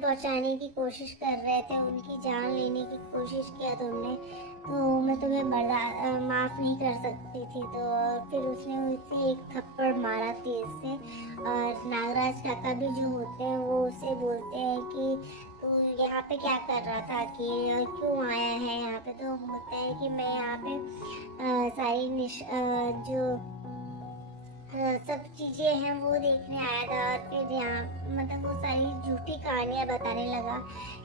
पहुंचाने की कोशिश कर रहे थे, उनकी जान लेने की कोशिश किया तुमने, तो मैं तुम्हें माफ़ नहीं कर सकती थी। तो फिर उसने उसे एक थप्पड़ मारा तेज से। और नागराज काका भी जो होते हैं वो उसे बोलते हैं कि तू यहाँ पे क्या कर रहा था अकेले और क्यों आया है यहाँ पे। तो बोलते हैं कि मैं यहाँ पे जो सब चीज़ें हैं वो देखने आया था। और फिर यहाँ मतलब वो सारी झूठी कहानियाँ बताने लगा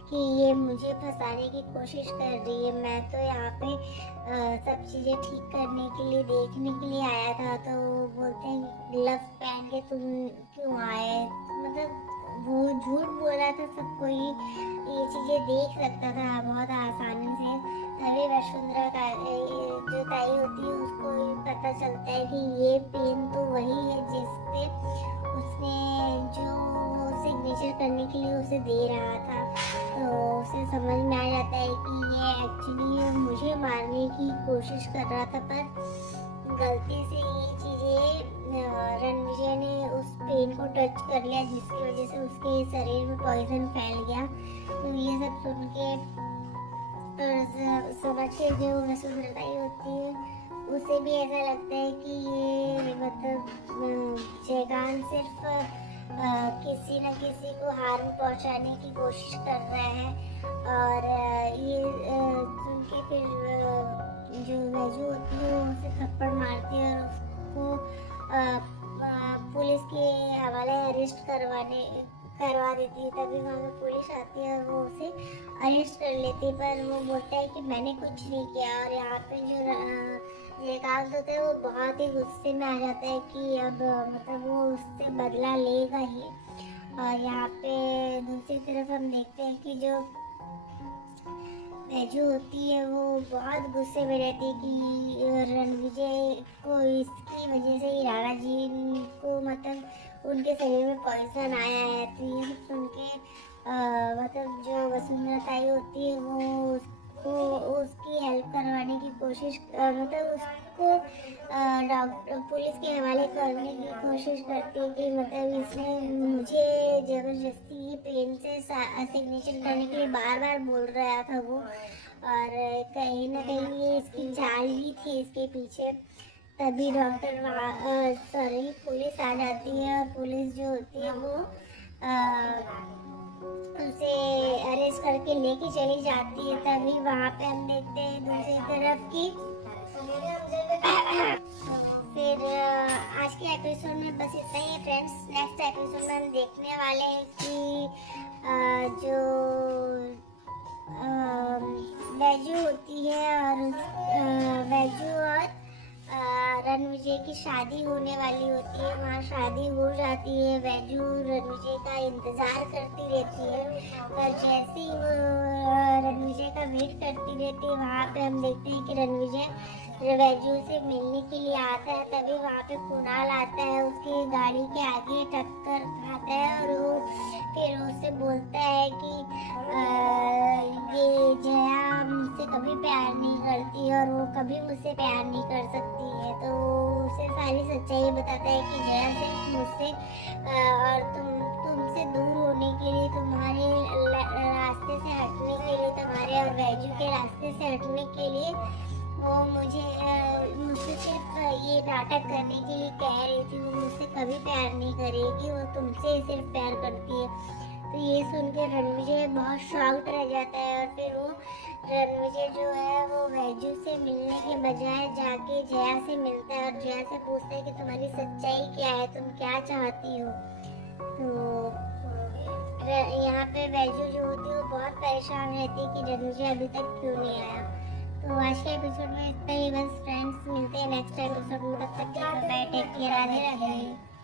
कि ये मुझे फंसाने की कोशिश कर रही है। मैं तो यहाँ पे सब चीज़ें ठीक करने के लिए देखने के लिए आया था। तो वो बोलते हैं ग्लव्स पहन के तुम क्यों आए। मतलब वो झूठ बोल रहा था, सब कोई ये चीज़ें देख सकता था बहुत आसानी से। तभी वसुंधरा का जो ताई होती है उसको पता चलता है कि ये पेन तो वही है जिससे उसने जो सिग्नेचर करने के लिए उसे दे रहा था। तो उसे समझ में आ जाता है कि ये एक्चुअली मुझे मारने की कोशिश कर रहा था, पर गलती से ये चीज़ें रणविजय ने उस पेन को टच कर लिया, जिसकी वजह से उसके शरीर में पॉइजन फैल गया। तो ये सब सुन के समझ के जो वसुंधरा होती है उसे भी ऐसा लगता है कि ये मतलब जयकांत सिर्फ किसी न किसी को हार्म पहुंचाने की कोशिश कर रहा है। और ये सुन के फिर जो वैजू होती है वो उसे थप्पड़ मारती है और उसको पुलिस के हवाले अरेस्ट करवा देती है। तभी वहाँ पे पुलिस आती है और वो उसे अरेस्ट कर लेती है। पर वो बोलता है कि मैंने कुछ नहीं किया। और यहाँ पे जो जयकांत होता है वो बहुत ही गुस्से में आ जाता है कि अब मतलब वो उससे बदला लेगा ही। और यहाँ पे दूसरी तरफ हम देखते हैं कि जो जो होती है वो बहुत गुस्से में रहती है कि रणविजय को इसकी वजह से ही राणा जी को मतलब उनके शरीर में पॉइजन आया है। तो ये सब सुन के मतलब जो वसुंधरा ताई होती है वो उसको उसकी हेल्प करवाने की कोशिश मतलब उसको डॉक्टर पुलिस के हवाले करने की कोशिश करती है कि मतलब इसने मुझे ज़बरदस्ती पेन से सिग्नेचर करने के लिए बार बार बोल रहा था वो। और कहीं ना कहीं ये इसकी चाल ही थी इसके पीछे। तभी पुलिस आ जाती है और पुलिस जो होती है वो उसे अरेस्ट करके लेके चली जाती है। तभी वहाँ पे हम देखते हैं दूसरी तरफ की फिर आज के एपिसोड में बस इतना ही है फ्रेंड्स। नेक्स्ट एपिसोड में हम देखने वाले हैं कि जो वैजू होती है और वैजू और रणविजय की शादी होने वाली होती है। वहाँ शादी हो जाती है, वैजू रणविजय का इंतज़ार करती रहती है। पर जैसे ही वो रणविजय का वेट करती रहती है वहाँ पे हम देखते हैं कि रणविजय वैजू से मिलने के लिए आता है। तभी वहाँ पे कुणाल आता है, उसकी गाड़ी के आगे टक्कर खाता है और वो फिर उससे बोलता है कि ये जया मुझसे कभी प्यार नहीं करती और वो कभी मुझसे प्यार नहीं कर सकती है। तो उसे सारी सच्चाई बताता है कि जया सिर्फ मुझसे और तुमसे दूर होने के लिए, तुम्हारे रास्ते से हटने के लिए, तुम्हारे और वैजू के रास्ते से हटने के लिए वो मुझसे सिर्फ ये नाटक करने के लिए कह रही थी। वो मुझसे कभी प्यार नहीं करेगी, वो तुमसे सिर्फ प्यार करती है। तो ये सुन के रणविजय बहुत शॉक्ड रह जाता है और फिर वो रणविजय जो है वो वैजू से मिलने के बजाय जाके जया से मिलता है और जया से पूछता है कि तुम्हारी सच्चाई क्या है, तुम क्या चाहती हो। तो यहाँ पे वैजू जो होती है वो बहुत परेशान रहती है कि रणविजय अभी तक क्यों नहीं आया। तो आज के एपिसोड में इतना ही बस फ्रेंड्स, मिलते हैं नेक्स्ट एपिसोड में। तब तक के लिए bye, take care, Radhe Radhe.